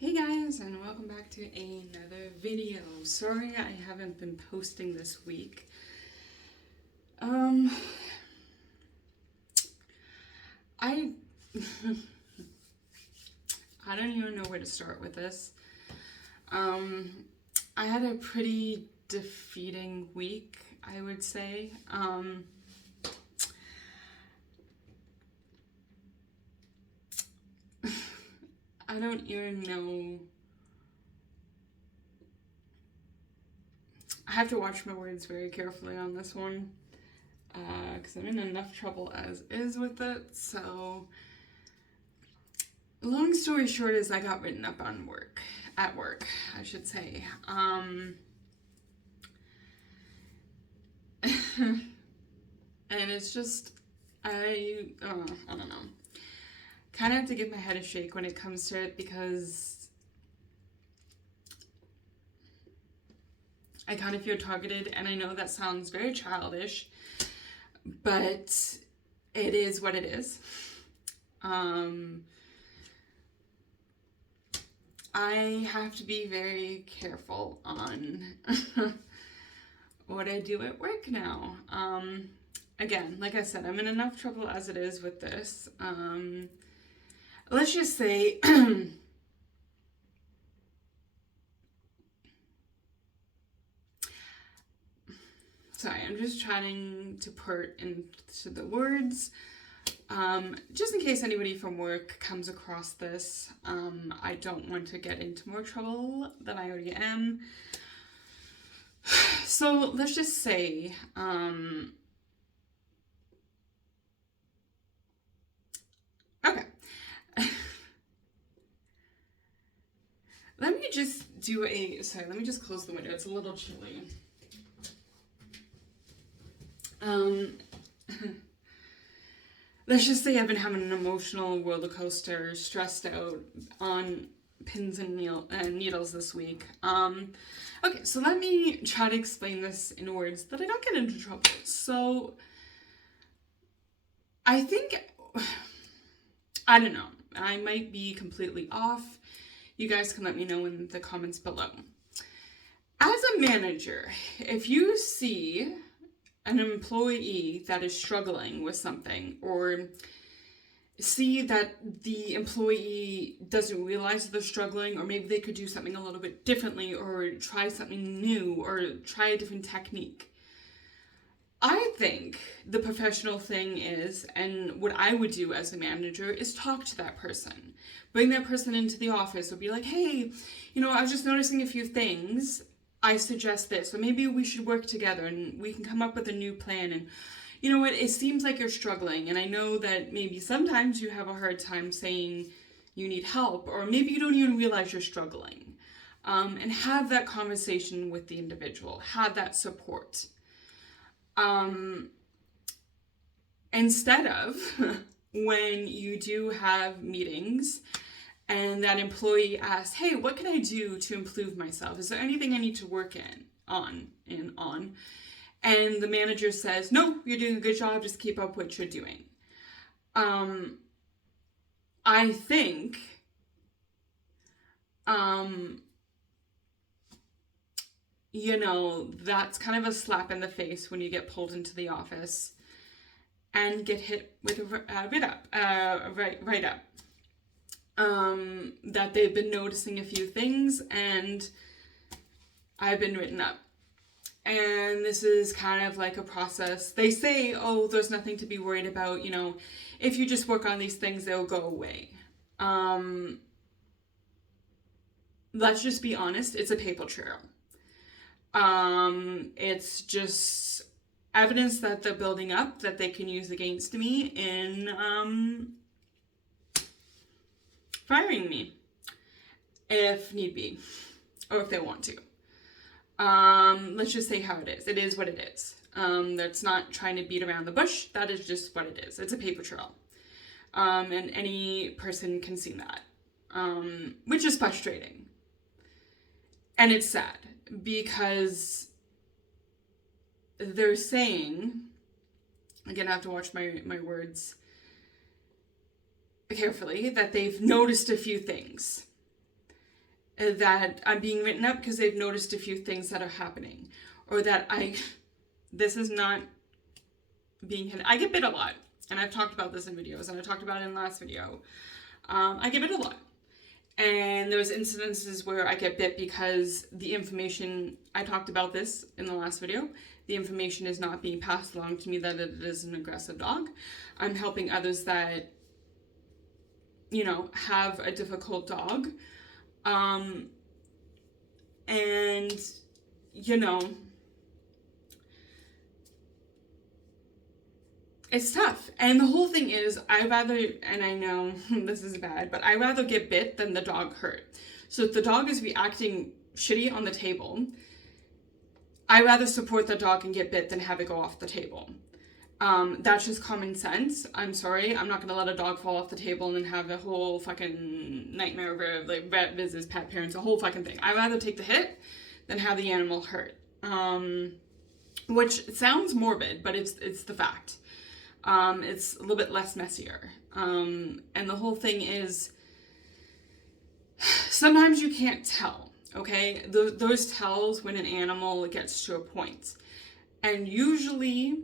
Hey guys, and welcome back to another video. Sorry I haven't been posting this week. I I don't even know where to start with this. I had a pretty defeating week, I would say. I don't even know. I have to watch my words very carefully on this one, because I'm in enough trouble as is with it. So, long story short is I got written up at work, I should say. And it's just, I don't know. Kind of have to give my head a shake when it comes to it because I kind of feel targeted, and I know that sounds very childish, but it is what it is. I have to be very careful on what I do at work now. Again, like I said, I'm in enough trouble as it is with this. Let's just say sorry, I'm just trying to put into the words. Just in case anybody from work comes across this, I don't want to get into more trouble than I already am. So let's just say, okay. Let me just close the window. It's a little chilly. Let's just say I've been having an emotional roller coaster, stressed out, on pins and needles this week. Okay, so let me try to explain this in words that I don't get into trouble. So, I think, I don't know, I might be completely off. You guys can let me know in the comments below. As a manager, if you see an employee that is struggling with something, or see that the employee doesn't realize they're struggling, or maybe they could do something a little bit differently, or try something new, or try a different technique, I think the professional thing is, and what I would do as a manager, is talk to that person. Bring that person into the office, or be like, hey, I was just noticing a few things. I suggest this, or maybe we should work together and we can come up with a new plan. And you know what, it seems like you're struggling, and I know that maybe sometimes you have a hard time saying you need help, or maybe you don't even realize you're struggling. And have that conversation with the individual, have that support. Instead of when you do have meetings and that employee asks, hey, what can I do to improve myself? Is there anything I need to work on? And the manager says, no, you're doing a good job, just keep up what you're doing. I think that's kind of a slap in the face when you get pulled into the office and get hit with a write-up. That they've been noticing a few things and I've been written up. And this is kind of like a process. They say, oh, there's nothing to be worried about. If you just work on these things, they'll go away. Let's just be honest. It's a paper trail. It's just evidence that they're building up that they can use against me in, firing me, if need be, or if they want to. Let's just say how it is. It is what it is. That's not trying to beat around the bush. That is just what it is. It's a paper trail. And any person can see that, which is frustrating. And it's sad because they're saying, again, I have to watch my words carefully, that they've noticed a few things. that I'm being written up because they've noticed a few things that are happening, or that this is not being hidden. I get bit a lot, and I've talked about this in videos, and I talked about it in the last video. I get bit a lot. And there's incidences where I get bit because the information, I talked about this in the last video, the information is not being passed along to me that it is an aggressive dog. I'm helping others that, you know, have a difficult dog. And, you know, it's tough. And the whole thing is, I rather, and I know this is bad, but I rather get bit than the dog hurt. So if the dog is reacting shitty on the table, I rather support the dog and get bit than have it go off the table. That's just common sense. I'm sorry. I'm not going to let a dog fall off the table and then have a whole fucking nightmare over, like, vet visits, pet parents, a whole fucking thing. I'd rather take the hit than have the animal hurt. Which sounds morbid, but it's the fact. It's a little bit less messier. And the whole thing is, sometimes you can't tell, okay? Those tells when an animal gets to a point. And usually,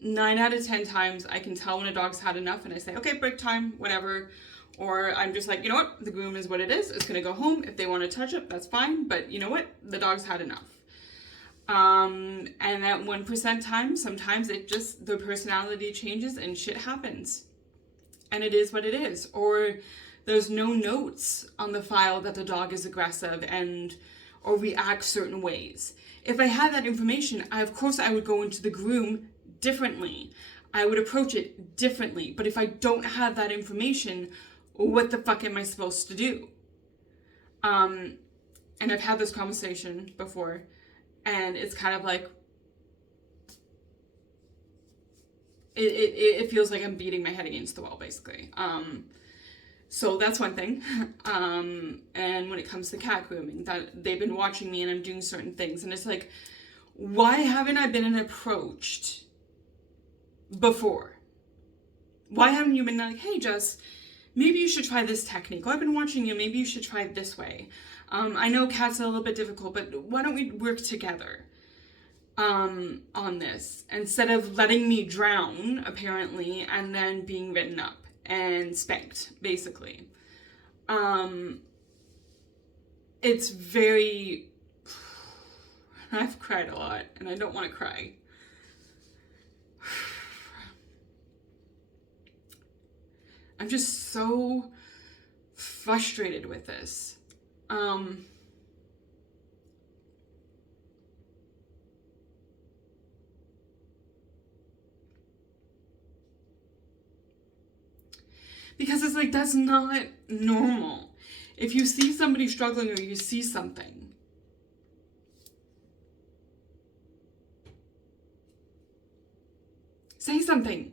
9 out of 10 times, I can tell when a dog's had enough, and I say, okay, break time, whatever. Or I'm just like, you know what? The groom is what it is. It's going to go home. If they want to touch it, that's fine. But you know what? The dog's had enough. And that 1% time, sometimes their personality changes and shit happens. And it is what it is. Or there's no notes on the file that the dog is aggressive or reacts certain ways. If I had that information, of course I would go into the groom differently. I would approach it differently. But if I don't have that information, what the fuck am I supposed to do? And I've had this conversation before. And it's kind of like, it feels like I'm beating my head against the wall, basically. So that's one thing. And when it comes to cat grooming, that they've been watching me and I'm doing certain things. And it's like, why haven't I been approached before? Why haven't you been like, hey, Jess, maybe you should try this technique. Oh, I've been watching you. Maybe you should try it this way. I know cats are a little bit difficult, but why don't we work together on this instead of letting me drown, apparently, and then being written up and spanked, basically. It's very... I've cried a lot, and I don't want to cry. I'm just so frustrated with this. Because it's like, that's not normal. If you see somebody struggling or you see something, say something.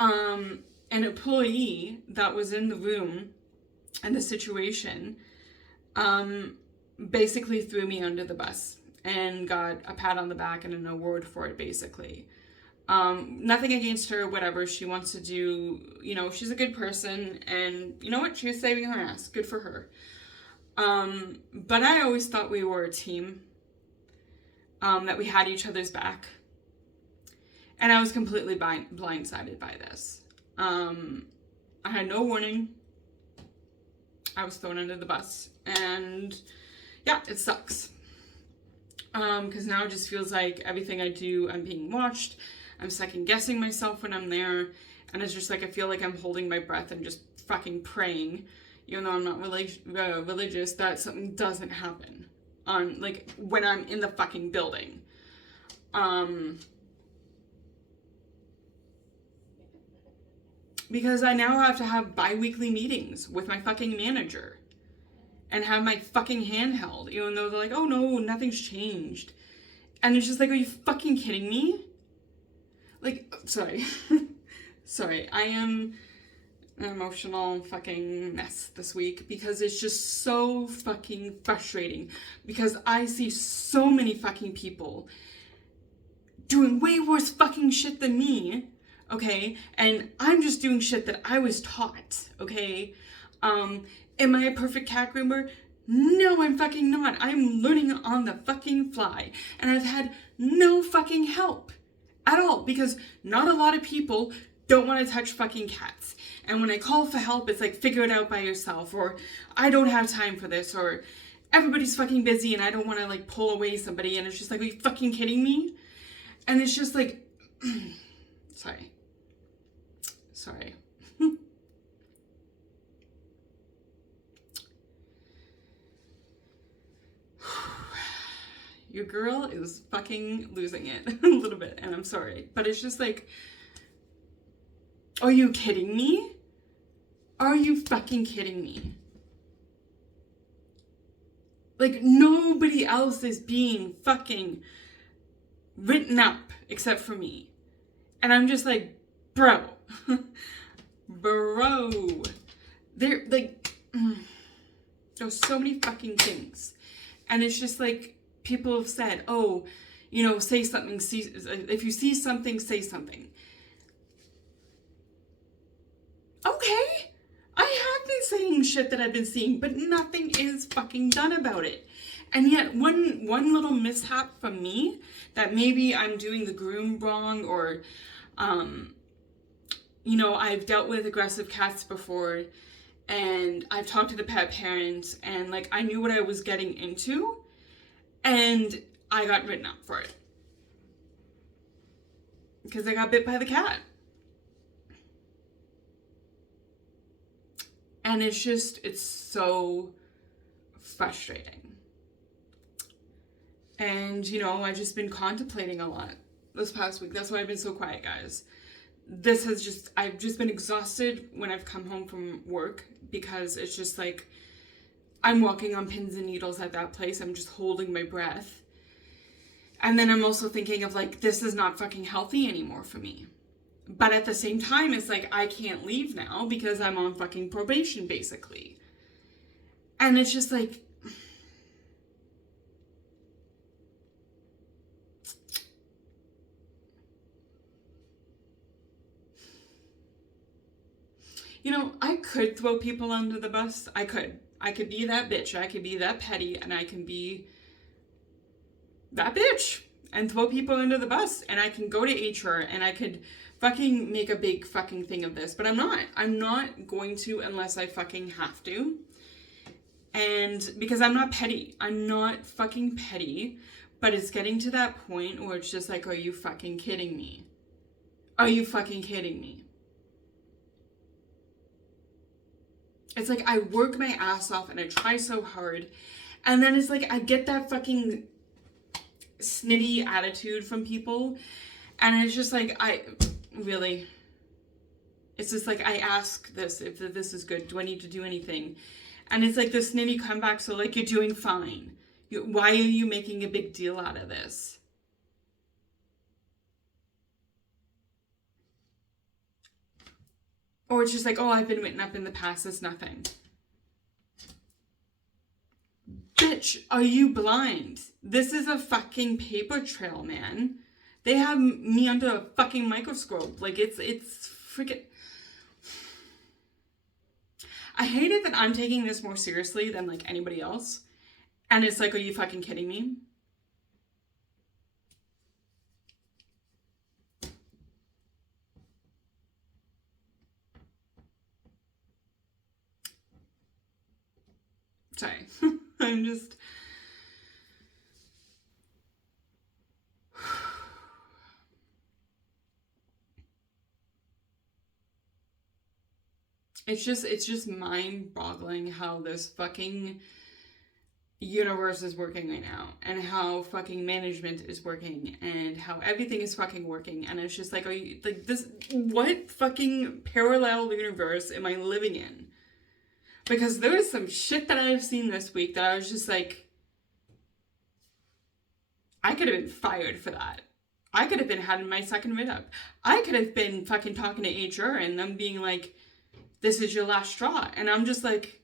An employee that was in the room and the situation basically threw me under the bus and got a pat on the back and an award for it, basically. Nothing against her, whatever she wants to do, you know, she's a good person, and you know what, she was saving her ass, good for her. But I always thought we were a team, that we had each other's back, and I was completely blindsided by this. I had no warning. I was thrown under the bus, and yeah, it sucks. Because now it just feels like everything I do, I'm being watched. I'm second guessing myself when I'm there, and it's just like I feel like I'm holding my breath and just fucking praying, even though I'm not religious, that something doesn't happen like when I'm in the fucking building. Because I now have to have bi-weekly meetings with my fucking manager and have my fucking hand held, even though they're like, oh no, nothing's changed. And it's just like, are you fucking kidding me? Like, sorry. Sorry, I am an emotional fucking mess this week because it's just so fucking frustrating because I see so many fucking people doing way worse fucking shit than me, okay? And I'm just doing shit that I was taught, okay? Am I a perfect cat groomer? No, I'm fucking not. I'm learning on the fucking fly. And I've had no fucking help at all because not a lot of people don't want to touch fucking cats. And when I call for help, it's like, figure it out by yourself, or I don't have time for this, or everybody's fucking busy and I don't want to like pull away somebody. And it's just like, are you fucking kidding me? And it's just like, sorry. Your girl is fucking losing it a little bit, and I'm sorry. But it's just like, are you kidding me? Are you fucking kidding me? Like, nobody else is being fucking written up except for me. And I'm just like, bro. Bro. They're like, there's so many fucking things. And it's just like, people have said, oh, you know, say something. If you see something, say something. Okay. I have been saying shit that I've been seeing, but nothing is fucking done about it. And yet one little mishap from me, that maybe I'm doing the groom wrong, or, you know, I've dealt with aggressive cats before, and I've talked to the pet parents, and like, I knew what I was getting into, and I got written up for it. Because I got bit by the cat. And it's so frustrating. And, you know, I've just been contemplating a lot this past week. That's why I've been so quiet, guys. I've just been exhausted when I've come home from work, because it's just like, I'm walking on pins and needles at that place. I'm just holding my breath. And then I'm also thinking of like, this is not fucking healthy anymore for me. But at the same time, it's like, I can't leave now because I'm on fucking probation, basically. And it's just like, you know, I could throw people under the bus. I could be that bitch. I could be that petty, and I can be that bitch and throw people under the bus. And I can go to HR and I could fucking make a big fucking thing of this. But I'm not. I'm not going to unless I fucking have to. And because I'm not petty. I'm not fucking petty. But it's getting to that point where it's just like, are you fucking kidding me? Are you fucking kidding me? It's like, I work my ass off and I try so hard. And then it's like, I get that fucking snitty attitude from people. And it's just like, it's just like, I ask this, if this is good, do I need to do anything? And it's like the snitty comeback, so like, you're doing fine. Why are you making a big deal out of this? Or it's just like, oh, I've been written up in the past, it's nothing. Bitch, are you blind? This is a fucking paper trail, man. They have me under a fucking microscope. Like, it's freaking... I hate it that I'm taking this more seriously than, like, anybody else. And it's like, are you fucking kidding me? Sorry. I'm just... It's just mind-boggling how this fucking universe is working right now, and how fucking management is working, and how everything is fucking working. And it's just like, are you, like, this, what fucking parallel universe am I living in? Because there is some shit that I've seen this week that I was just like, I could have been fired for that. I could have been having my second writ up. I could have been fucking talking to HR and them being like, this is your last straw. And I'm just like,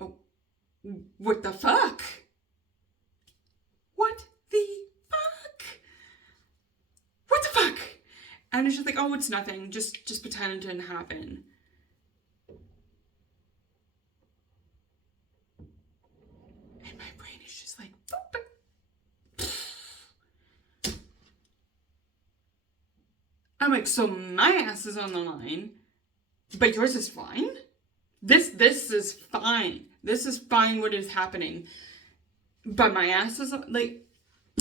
oh, what the fuck? What the fuck? What the fuck? And it's just like, oh, it's nothing. Just pretend it didn't happen. I'm like, so my ass is on the line, but yours is fine? This is fine. This is fine what is happening. But my ass is, like,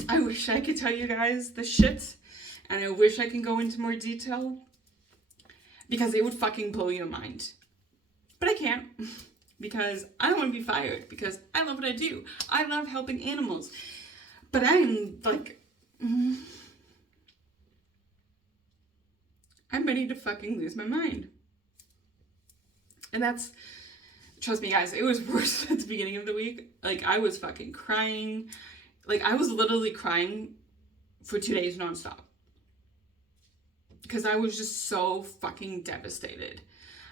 I wish I could tell you guys the shit, and I wish I can go into more detail, because it would fucking blow your mind. But I can't, because I don't want to be fired, because I love what I do. I love helping animals. But I'm, like, I'm ready to fucking lose my mind. And that's, trust me guys, it was worse at the beginning of the week. Like, I was fucking crying. Like, I was literally crying for 2 days nonstop. Because I was just so fucking devastated.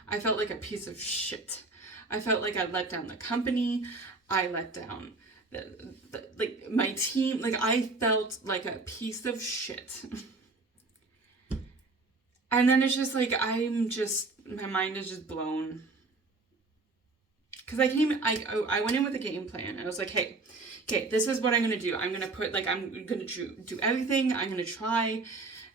I felt like a piece of shit. I felt like I let down the company. I let down like my team. Like, I felt like a piece of shit. And then it's just like, my mind is just blown. Because I went in with a game plan. I was like, hey, okay, this is what I'm going to do. I'm going to put, like, I'm going to do everything. I'm going to try.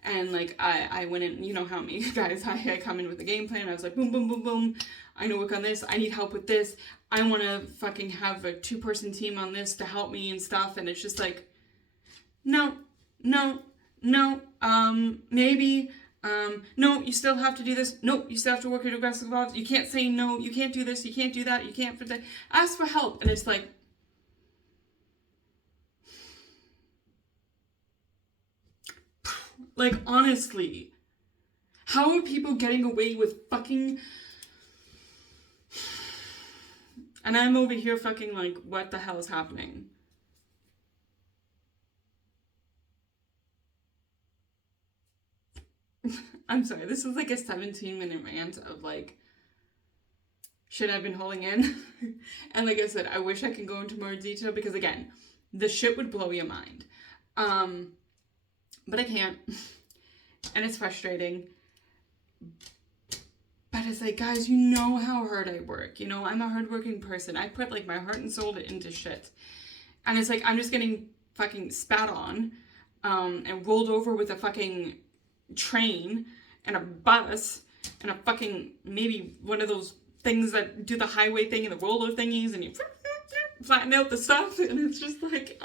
And, like, I went in, you know how me, guys, I come in with a game plan. I was like, boom, boom, boom, boom. I know work on this. I need help with this. I want to fucking have a 2-person team on this to help me and stuff. And it's just like, no, maybe, no, you still have to do this. Nope, you still have to work your aggressive jobs. You can't say no. You can't do this. You can't do that. You can't ask for help. And it's like, honestly, how are people getting away with fucking... And I'm over here fucking like, what the hell is happening? I'm sorry, this is like a 17-minute rant of like shit I've been holding in. And like I said, I wish I could go into more detail because, again, the shit would blow your mind. But I can't. And it's frustrating. But it's like, guys, you know how hard I work. You know, I'm a hardworking person. I put like my heart and soul into shit. And it's like, I'm just getting fucking spat on and rolled over with a fucking train and a bus and a fucking, maybe one of those things that do the highway thing and the roller thingies, and you flatten out the stuff. And it's just like,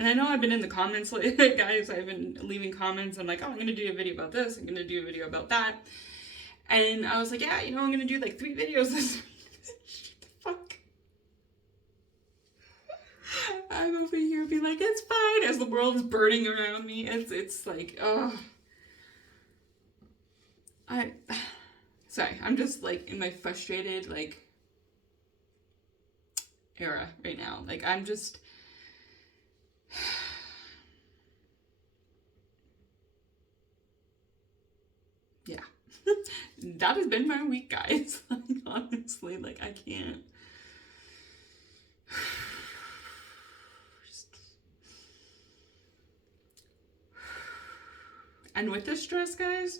And I know I've been in the comments lately, guys. I've been leaving comments. I'm like, oh, I'm going to do a video about this. I'm going to do a video about that. And I was like, yeah, you know, I'm going to do like 3 videos this week. Shut the fuck. I'm over here being like, it's fine, as the world is burning around me. It's like, oh. Sorry, I'm just like in my frustrated, like, era right now. Like, I'm just... yeah. That has been my week, guys. Like, honestly, like, I can't. And with this stress, guys,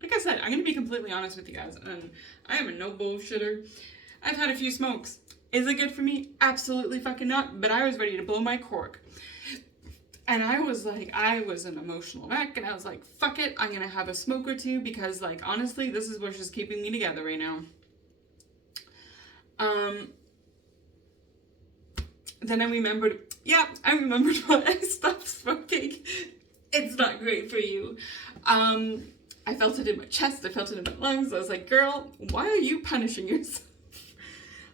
like I said, I'm gonna be completely honest with you guys, and I am a no bullshitter. I've had a few smokes. Is it good for me? Absolutely fucking not, but I was ready to blow my cork. And I was like, I was an emotional wreck, and I was like, fuck it, I'm gonna have a smoke or two, because, like, honestly, this is what's just keeping me together right now. Then I remembered why I stopped smoking. It's not great for you. I felt it in my chest, I felt it in my lungs. I was like, girl, why are you punishing yourself?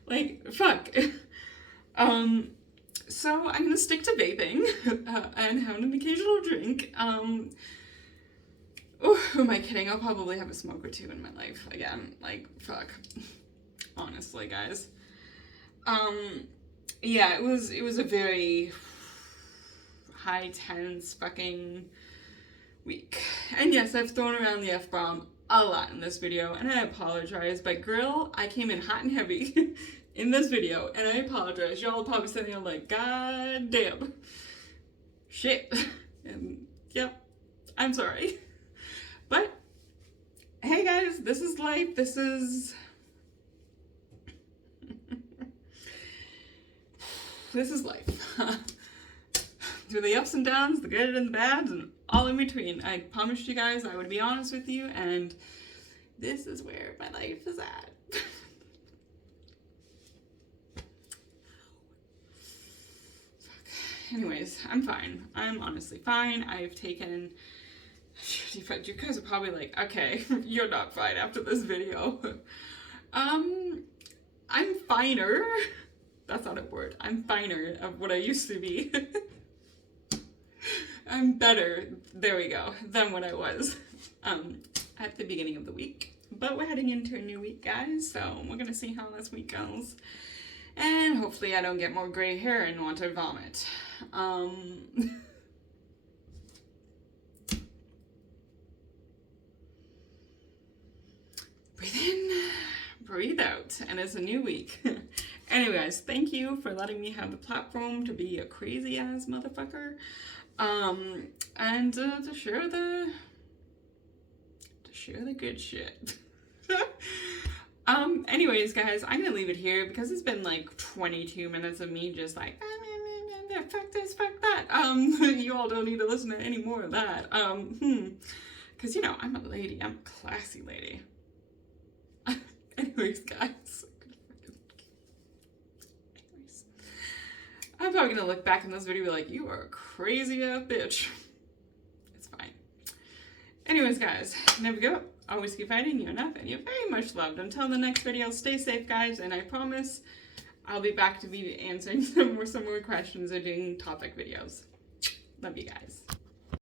Like, fuck. So I'm gonna stick to vaping and having an occasional drink. Who am I kidding? I'll probably have a smoke or 2 in my life again. Like, fuck. Honestly, guys. Yeah, it was a very high tense fucking week. And yes, I've thrown around the F-bomb a lot in this video, and I apologize, but girl, I came in hot and heavy in this video, and I apologize. Y'all are probably sitting there like, god damn. Shit. And, yep, I'm sorry. But, hey guys, this is life. This is... this is life. through the ups and downs, the good and the bad, and all in between. I promised you guys I would be honest with you, and this is where my life is at. Anyways, I'm fine. I'm honestly fine. I've taken... You guys are probably like, okay, you're not fine after this video. I'm finer. That's not a word. I'm finer of what I used to be. I'm better, there we go, than what I was at the beginning of the week. But we're heading into a new week, guys, so we're gonna see how this week goes. And hopefully I don't get more gray hair and want to vomit. Breathe in, breathe out, and it's a new week. Anyways, thank you for letting me have the platform to be a crazy ass motherfucker, and to share the good shit. Anyways, guys, I'm gonna leave it here because it's been like 22 minutes of me just like fuck this, fuck that. You all don't need to listen to any more of that. Because you know I'm a lady, I'm a classy lady. Anyways, guys. I'm probably gonna look back in this video and be like, you are a crazy ass bitch. It's fine. Anyways, guys, never give up. Always keep fighting. You're enough and you're very much loved. Until the next video, stay safe, guys, and I promise I'll be back to be answering some more questions or doing topic videos. Love you guys.